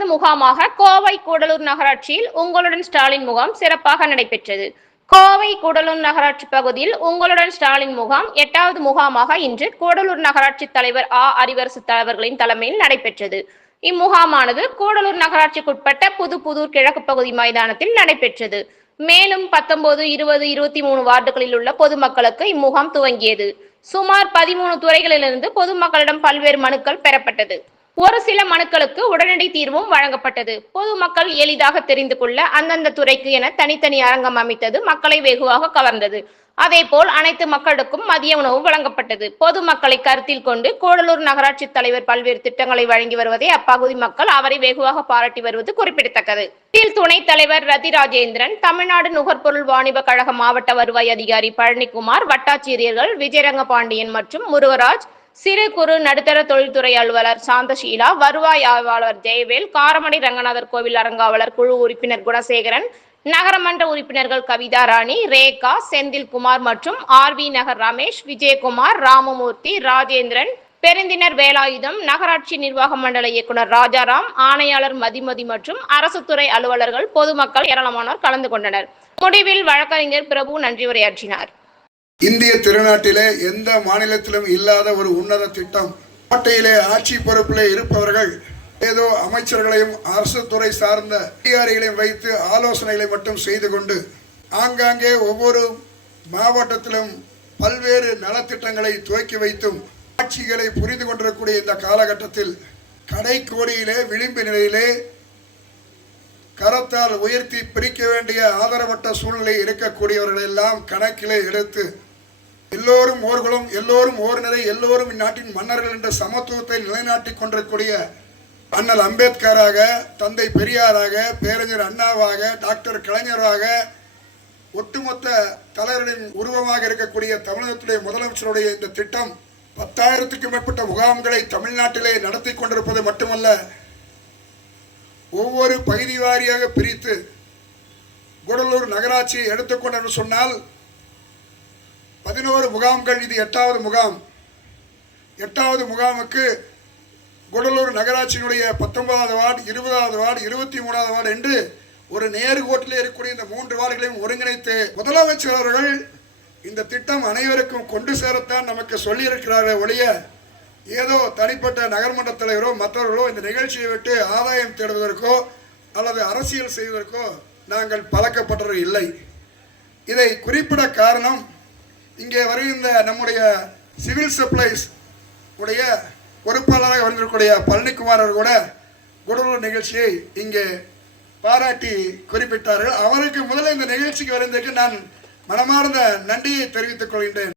எட்டாவது முகாமாக கோவை கூடலூர் நகராட்சியில் உங்களுடன் ஸ்டாலின் முகாம் சிறப்பாக நடைபெற்றது. கோவை கூடலூர் நகராட்சி பகுதியில் உங்களுடன் ஸ்டாலின் முகாம் எட்டாவது முகாமாக இன்று கூடலூர் நகராட்சி தலைவர் அறிவரசு தலைவர்களின் தலைமையில் நடைபெற்றது. இம்முகாமானது கூடலூர் நகராட்சிக்குட்பட்ட புதுப்புதூர் கிழக்கு பகுதி மைதானத்தில் நடைபெற்றது. மேலும் 19, 20, 23 வார்டுகளில் உள்ள பொதுமக்களுக்கு இம்முகாம் துவங்கியது. சுமார் 13 துறைகளிலிருந்து பொதுமக்களிடம் பல்வேறு மனுக்கள் பெறப்பட்டது. ஒரு சில மனுக்களுக்கு உடனடி தீர்வும் வழங்கப்பட்டது. பொதுமக்கள் எளிதாக தெரிந்து கொள்ள அந்தந்த துறைக்கு என தனித்தனி அரங்கம் அமைத்தது மக்களை வெகுவாக கவர்ந்தது. அதேபோல் அனைத்து மக்களுக்கும் மதிய உணவு வழங்கப்பட்டது. பொதுமக்களை கருத்தில் கொண்டு கூடலூர் நகராட்சி தலைவர் பல்வேறு திட்டங்களை வழங்கி வருவதை அப்பகுதி மக்கள் அவரை வெகுவாக பாராட்டி வருவது குறிப்பிடத்தக்கது. இதில் துணைத் தலைவர் ரதி ராஜேந்திரன், தமிழ்நாடு நுகர்பொருள் வாணிப கழக மாவட்ட வருவாய் அதிகாரி பழனிக்குமார், வட்டாட்சியர்கள் விஜயரங்க பாண்டியன் மற்றும் முருகராஜ், சிறு குறு நடுத்தர தொழில்துறை அலுவலர் சாந்தஷீலா, வருவாய் ஆய்வாளர் ஜெயவேல், காரமடை ரங்கநாதர் கோவில் அறங்காவலர் குழு உறுப்பினர் குணசேகரன், நகரமன்ற உறுப்பினர்கள் கவிதா ராணி, ரேகா, செந்தில்குமார் மற்றும் RV நகர் ரமேஷ், விஜயகுமார், ராமமூர்த்தி, ராஜேந்திரன், பெருந்தினர் வேலாயுதம், நகராட்சி நிர்வாக மண்டல இயக்குனர் ராஜாராம், ஆணையாளர் மதிமதி மற்றும் அரசு துறை அலுவலர்கள், பொதுமக்கள் ஏராளமானோர் கலந்து கொண்டனர். முடிவில் வழக்கறிஞர் பிரபு நன்றி உரையாற்றினார். இந்திய திருநாட்டிலே எந்த மாநிலத்திலும் இல்லாத ஒரு உன்னத திட்டம். நாட்டிலே ஆட்சி பொறுப்பிலே இருப்பவர்கள் ஏதோ அமைச்சர்களையும் அரசு துறை சார்ந்த அதிகாரிகளையும் வைத்து ஆலோசனைகளை மட்டும் செய்து கொண்டு ஆங்காங்கே ஒவ்வொரு மாவட்டத்திலும் பல்வேறு நலத்திட்டங்களை துவக்கி வைத்தும் ஆட்சிகளை புரிந்து கொண்டிருக்கக்கூடிய இந்த காலகட்டத்தில் கடைக்கோடியிலே விளிம்பு நிலையிலே கரத்தால் உயர்த்தி பிரிக்க வேண்டிய ஆதரவற்ற சூழ்நிலை இருக்கக்கூடியவர்கள் எல்லாம் கணக்கிலே எடுத்து எல்லோரும் ஓர்களும், எல்லோரும் ஓர் நிறை, எல்லோரும் இந்நாட்டின் மன்னர்கள் என்ற சமத்துவத்தை நிலைநாட்டி கொண்டிருக்கூடிய அண்ணல் அம்பேத்கராக, தந்தை பெரியாராக, பேரறிஞர் அண்ணாவாக, டாக்டர் கலைஞராக, ஒட்டுமொத்த தலைவரின் உருவமாக இருக்கக்கூடிய தமிழகத்துடைய முதலமைச்சருடைய இந்த திட்டம் 10,000க்கும் மேற்பட்ட முகாம்களை தமிழ்நாட்டிலே நடத்தி கொண்டிருப்பது மட்டுமல்ல, ஒவ்வொரு பகுதி வாரியாக பிரித்து கூடலூர் நகராட்சியை எடுத்துக்கொண்டு சொன்னால் 11 முகாம்கள். இது 8வது முகாம். 8வது முகாமுக்கு கூடலூர் நகராட்சியினுடைய 19வது வார்டு, 20வது வார்டு, 23வது வார்டு என்று ஒரு நேர்கோட்டிலே இருக்கக்கூடிய இந்த 3 வார்டுகளையும் ஒருங்கிணைத்து முதலமைச்சர் அவர்கள் இந்த திட்டம் அனைவருக்கும் கொண்டு சேரத்தான் நமக்கு சொல்லியிருக்கிறார்கள் ஒழிய ஏதோ தனிப்பட்ட நகர்மன்ற தலைவரோ மற்றவர்களோ இந்த நிகழ்ச்சியை விட்டு ஆதாயம் தேடுவதற்கோ அல்லது அரசியல் செய்வதற்கோ நாங்கள் பழக்கப்பட்டவர் இல்லை. இதை குறிப்பிட காரணம், இங்கே வருகின்ற நம்முடைய சிவில் சப்ளைஸ் உடைய பொறுப்பாளராக வந்திருக்கக்கூடிய பழனிக்குமார் அவர் கூட கூடலூர் நிகழ்ச்சியை இங்கே பாராட்டி குறிப்பிட்டார்கள். அவருக்கு முதல்ல இந்த நிகழ்ச்சிக்கு வருவதற்கு நான் மனமார்ந்த நன்றியை தெரிவித்துக் கொள்கின்றேன்.